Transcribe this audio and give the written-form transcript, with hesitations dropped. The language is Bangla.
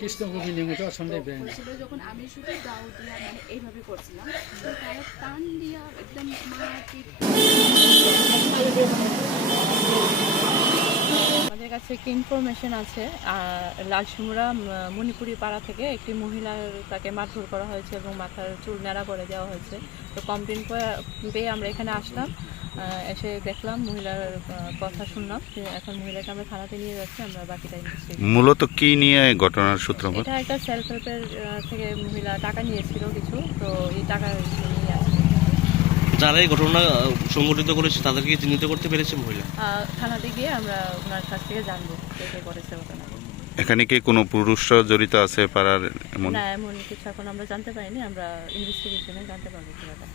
কৃষ্ণ গোবিন্দের মতো আসলে ছিল যখন আমি শুধু দাও দিয়া মানে এইভাবে করছিলাম, তো তারা টান দিয়া একদম মাটির। আমাদের কাছে একটি ইনফরমেশন আছে, লালশিমুড়া মণিপুরি পাড়া থেকে একটি মহিলার তাকে মারধর করা হয়েছে এবং মাথার চুল ন্যাড়া করে দেওয়া হয়েছে। তো কমপ্লেন পেয়ে আমরা এখানে আসলাম, এসে দেখলাম, মহিলার কথা শুনলাম। এখন মহিলাকে আমরা থানাতে নিয়ে যাচ্ছি, আমরা বাকিটা ইনভেস্টিগেশন। মূলত কি নিয়ে ঘটনার সূত্রপাত? এটা একটা সেলফ হেল্পের থেকে মহিলা টাকা নিয়েছিল কিছু, তো এই টাকা নিয়ে আসছে। যারা এই ঘটনা সংঘটিত করেছে তাদেরকে চিহ্নিত করতে পেরেছে মহিলা? থানাতে গিয়ে আমরা ওনার কাছ থেকে জানবো কে কে করেছে ঘটনা। এখানে কি কোনো পুরুষরা জড়িত আছে পাড়ার? এমন না, এমন কিছু এখন আমরা জানতে পারিনি, আমরা ইনভেস্টিগেশনে জানতে পারবো পুরোটা।